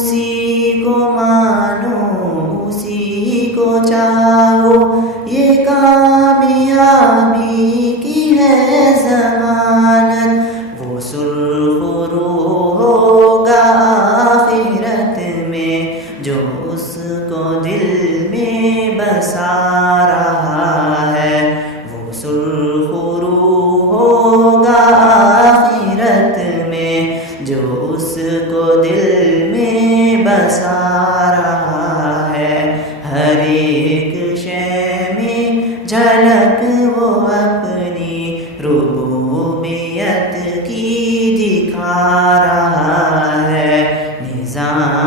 اسی کو مانو اسی کو چاہو، یہ کامیابی کی ہے ضمانت۔ وہ سرخ رو ہوگا آخرت میں جو اس کو دل میں بسا رہا ہے، وہ سرخ رو ہوگا آخرت میں جو اس کو دل میں بسا رہا ہے۔ ہر ایک شے میں جھلک وہ اپنی ربوبیت کی دکھا رہا ہے۔ نظام